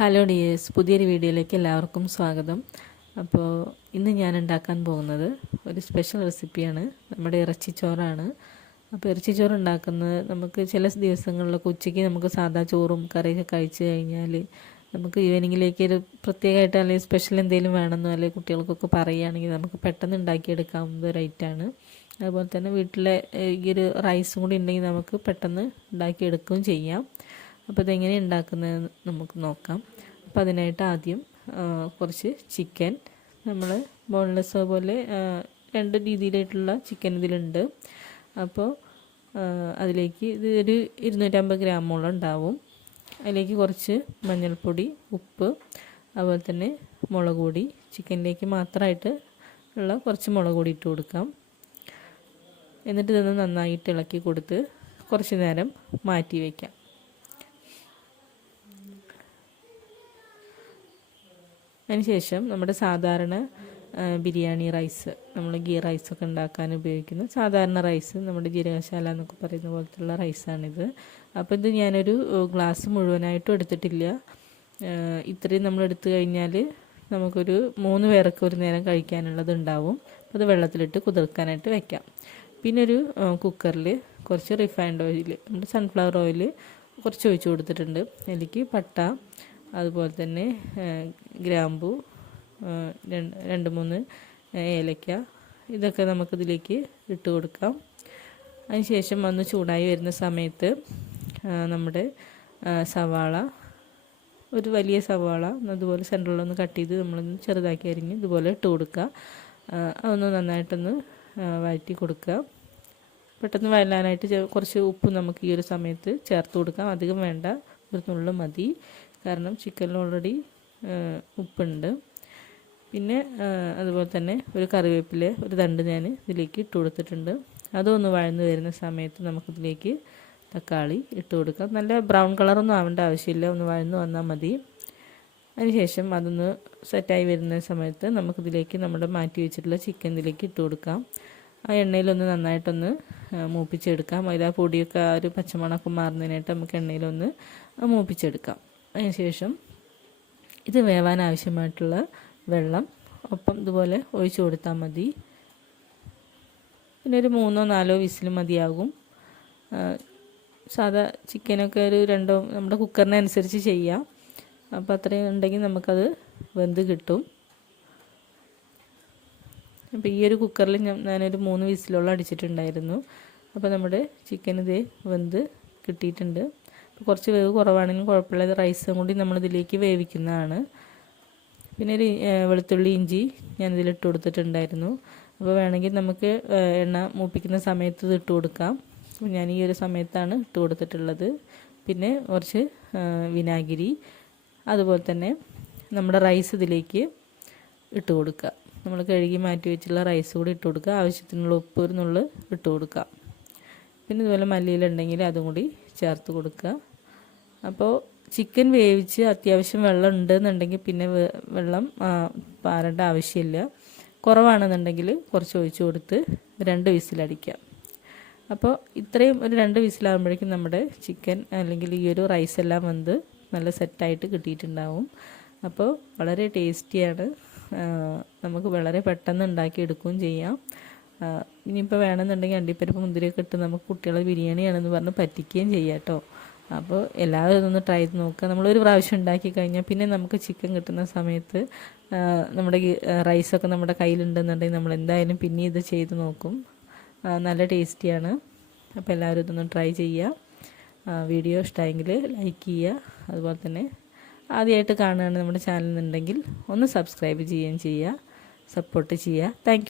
Hello dears, പുതിയൊരു വീഡിയോയിലേക്ക് എല്ലാവർക്കും സ്വാഗതം. അപ്പോൾ ഇന്ന് ഞാൻ ഉണ്ടാക്കാൻ പോകുന്നത് ഒരു സ്പെഷ്യൽ റെസിപ്പിയാണ്. നമ്മുടെ ഇറച്ചിച്ചോറാണ്. അപ്പോൾ ഇറച്ചിച്ചോറ് ഉണ്ടാക്കുന്നത് നമുക്ക് ചില ദിവസങ്ങളിലൊക്കെ ഉച്ചയ്ക്ക് നമുക്ക് സാധാ ചോറും കറിയൊക്കെ കഴിച്ച് കഴിഞ്ഞാൽ നമുക്ക് ഈവനിങ്ങിലേക്ക് ഒരു പ്രത്യേകമായിട്ട് അല്ലെങ്കിൽ സ്പെഷ്യൽ എന്തെങ്കിലും വേണമെന്നോ അല്ലെങ്കിൽ കുട്ടികൾക്കൊക്കെ പറയുകയാണെങ്കിൽ നമുക്ക് പെട്ടെന്ന് ഉണ്ടാക്കിയെടുക്കാവുന്ന ഒരു ഐറ്റമാണ്. അതുപോലെ തന്നെ വീട്ടിലെ ഈ ഒരു റൈസും കൂടി ഉണ്ടെങ്കിൽ നമുക്ക് പെട്ടെന്ന് ഉണ്ടാക്കിയെടുക്കുകയും ചെയ്യാം. അപ്പോൾ ഇതെങ്ങനെ ഉണ്ടാക്കുന്നതെന്ന് നമുക്ക് നോക്കാം. അപ്പോൾ അതിനായിട്ട് ആദ്യം കുറച്ച് ചിക്കൻ, നമ്മൾ ബോൺലെസ് പോലെ രണ്ട് രീതിയിലായിട്ടുള്ള ചിക്കൻ ഇതിലുണ്ട്. അപ്പോൾ അതിലേക്ക് ഇത് ഒരു 250 ഗ്രാമോളം ഉണ്ടാവും. അതിലേക്ക് കുറച്ച് മഞ്ഞൾപ്പൊടി, ഉപ്പ്, അതുപോലെ തന്നെ മുളക് പൊടി, ചിക്കനിലേക്ക് മാത്രമായിട്ട് ഉള്ള കുറച്ച് മുളക് പൊടി ഇട്ട് കൊടുക്കാം. എന്നിട്ട് ഇതൊന്ന് നന്നായിട്ട് ഇളക്കി കൊടുത്ത് കുറച്ച് നേരം മാറ്റി വയ്ക്കാം. അതിനുശേഷം നമ്മുടെ സാധാരണ ബിരിയാണി റൈസ്, നമ്മൾ ഗീ റൈസൊക്കെ ഉണ്ടാക്കാൻ ഉപയോഗിക്കുന്ന സാധാരണ റൈസ്, നമ്മുടെ ജീരകശാല എന്നൊക്കെ പറയുന്ന പോലത്തുള്ള റൈസാണിത്. അപ്പോൾ ഇത് ഞാനൊരു ഗ്ലാസ് മുഴുവനായിട്ടും എടുത്തിട്ടില്ല. ഇത്രയും നമ്മൾ എടുത്തു കഴിഞ്ഞാൽ നമുക്കൊരു 3 പേർക്ക് ഒരു നേരം കഴിക്കാനുള്ളത് ഉണ്ടാവും. അത് വെള്ളത്തിലിട്ട് കുതിർക്കാനായിട്ട് വെക്കാം. പിന്നെ ഒരു കുക്കറിൽ കുറച്ച് റിഫൈൻഡ് ഓയിൽ, നമ്മുടെ സൺഫ്ലവർ ഓയിൽ കുറച്ച് ഒഴിച്ച് കൊടുത്തിട്ടുണ്ട്. അതിലേക്ക് പട്ട, അതുപോലെ തന്നെ ഗ്രാമ്പു, 2-3 ഏലക്ക, ഇതൊക്കെ നമുക്കിതിലേക്ക് ഇട്ട് കൊടുക്കാം. അതിനുശേഷം ഒന്ന് ചൂടായി വരുന്ന സമയത്ത് നമ്മുടെ സവാള, ഒരു വലിയ സവാള അതുപോലെ സെൻറ്ററിലൊന്ന് കട്ട് ചെയ്ത് നമ്മളൊന്ന് ചെറുതാക്കി അരിഞ്ഞ് ഇതുപോലെ ഇട്ട് കൊടുക്കുക. അതൊന്ന് നന്നായിട്ടൊന്ന് വഴറ്റി കൊടുക്കുക. പെട്ടെന്ന് വഴലാനായിട്ട് കുറച്ച് ഉപ്പ് നമുക്ക് ഈ ഒരു സമയത്ത് ചേർത്ത് കൊടുക്കാം. അധികം വേണ്ട, ഒരു നുള്ളു മതി, കാരണം ചിക്കനിൽ ഓൾറെഡി ഉപ്പുണ്ട്. പിന്നെ അതുപോലെ തന്നെ ഒരു കറിവേപ്പില ഒരു തണ്ട് ഞാൻ ഇതിലേക്ക് ഇട്ട് കൊടുത്തിട്ടുണ്ട്. അതൊന്ന് വഴന്ന് വരുന്ന സമയത്ത് നമുക്കിതിലേക്ക് തക്കാളി ഇട്ട് കൊടുക്കാം. നല്ല ബ്രൗൺ കളറൊന്നും ആവേണ്ട ആവശ്യമില്ല, ഒന്ന് വഴന്ന് വന്നാൽ മതി. അതിനുശേഷം അതൊന്ന് സെറ്റായി വരുന്ന സമയത്ത് നമുക്കിതിലേക്ക് നമ്മുടെ മാറ്റി വെച്ചിട്ടുള്ള ചിക്കൻ ഇതിലേക്ക് ഇട്ട് കൊടുക്കാം. ആ എണ്ണയിലൊന്ന് നന്നായിട്ടൊന്ന് മൂപ്പിച്ചെടുക്കാം. അതിൽ പൊടിയൊക്കെ ആ ഒരു പച്ചമണമൊക്കെ മാറുന്നതിനായിട്ട് നമുക്ക് എണ്ണയിലൊന്ന് മൂപ്പിച്ചെടുക്കാം. അതിനുശേഷം ഇത് വേവാൻ ആവശ്യമായിട്ടുള്ള വെള്ളം ഒപ്പം ഇതുപോലെ ഒഴിച്ചു കൊടുത്താൽ മതി. പിന്നെ ഒരു 3-4 വിസിൽ മതിയാകും. സാധാ ചിക്കനൊക്കെ ഒരു 2 നമ്മുടെ കുക്കറിനനുസരിച്ച് ചെയ്യാം. അപ്പോൾ അത്രയും ഉണ്ടെങ്കിൽ നമുക്കത് വെന്ത് കിട്ടും. അപ്പോൾ ഈ ഒരു കുക്കറിൽ ഞാനൊരു 3 വിസിലോളം അടിച്ചിട്ടുണ്ടായിരുന്നു. അപ്പോൾ നമ്മുടെ ചിക്കൻ ഇത് വെന്ത് കിട്ടിയിട്ടുണ്ട്. കുറച്ച് വേവ് കുറവാണെങ്കിലും കുഴപ്പമില്ല, റൈസും കൂടി നമ്മളിതിലേക്ക് വേവിക്കുന്നതാണ്. പിന്നെ ഒരു വെളുത്തുള്ളി, ഇഞ്ചി ഞാനിതിലിട്ട് കൊടുത്തിട്ടുണ്ടായിരുന്നു. അപ്പോൾ വേണമെങ്കിൽ നമുക്ക് എണ്ണ മൂപ്പിക്കുന്ന സമയത്ത് ഇത് ഇട്ട് കൊടുക്കാം. ഞാൻ ഈ ഒരു സമയത്താണ് ഇട്ട് കൊടുത്തിട്ടുള്ളത്. പിന്നെ കുറച്ച് വിനാഗിരി, അതുപോലെ തന്നെ നമ്മുടെ റൈസ് ഇതിലേക്ക് ഇട്ട് കൊടുക്കുക. നമ്മൾ കഴുകി മാറ്റി വെച്ചുള്ള റൈസ് കൂടി ഇട്ട് കൊടുക്കുക. ആവശ്യത്തിനുള്ള ഉപ്പ് ഒരു നുള്ള് ഇട്ട് കൊടുക്കുക. പിന്നെ ഇതുപോലെ മല്ലിയിലുണ്ടെങ്കിൽ അതും കൂടി ചേർത്ത് കൊടുക്കുക. അപ്പോൾ ചിക്കൻ വേവിച്ച് അത്യാവശ്യം വെള്ളം ഉണ്ടെന്നുണ്ടെങ്കിൽ പിന്നെ വെള്ളം പാരേണ്ട ആവശ്യമില്ല. കുറവാണെന്നുണ്ടെങ്കിൽ കുറച്ച് ഒഴിച്ച് കൊടുത്ത് 2 വിസിലടിക്കാം. അപ്പോൾ ഇത്രയും ഒരു 2 വിസിലാകുമ്പോഴേക്കും നമ്മുടെ ചിക്കൻ അല്ലെങ്കിൽ ഈ ഒരു റൈസ് എല്ലാം വന്ന് നല്ല സെറ്റായിട്ട് കിട്ടിയിട്ടുണ്ടാവും. അപ്പോൾ വളരെ ടേസ്റ്റിയാണ്. നമുക്ക് വളരെ പെട്ടെന്ന് ഉണ്ടാക്കിയെടുക്കുകയും ചെയ്യാം. ഇനിയിപ്പോൾ വേണമെന്നുണ്ടെങ്കിൽ അണ്ടിപ്പരിപ്പ് മുന്തിരിയൊക്കെ ഇട്ട് നമുക്ക് കുട്ടികളെ ബിരിയാണിയാണെന്ന് പറഞ്ഞ് പറ്റിക്കുകയും ചെയ്യാം കേട്ടോ. അപ്പോൾ എല്ലാവരും ഇതൊന്ന് ട്രൈ ചെയ്ത് നോക്കുക. നമ്മളൊരു പ്രാവശ്യം ഉണ്ടാക്കി കഴിഞ്ഞാൽ പിന്നെ നമുക്ക് ചിക്കൻ കിട്ടുന്ന സമയത്ത് നമ്മുടെ റൈസൊക്കെ നമ്മുടെ കയ്യിലുണ്ടെന്നുണ്ടെങ്കിൽ നമ്മൾ എന്തായാലും പിന്നെ ഇത് ചെയ്ത് നോക്കും. നല്ല ടേസ്റ്റിയാണ്. അപ്പോൾ എല്ലാവരും ഇതൊന്ന് ട്രൈ ചെയ്യുക. വീഡിയോ ഇഷ്ടമായെങ്കിൽ ലൈക്ക് ചെയ്യുക. അതുപോലെ തന്നെ ആദ്യമായിട്ട് കാണുകയാണ് നമ്മുടെ ചാനൽ എന്നുണ്ടെങ്കിൽ ഒന്ന് സബ്സ്ക്രൈബ് ചെയ്യുകയും ചെയ്യുക, സപ്പോർട്ട് ചെയ്യുക. Thank you.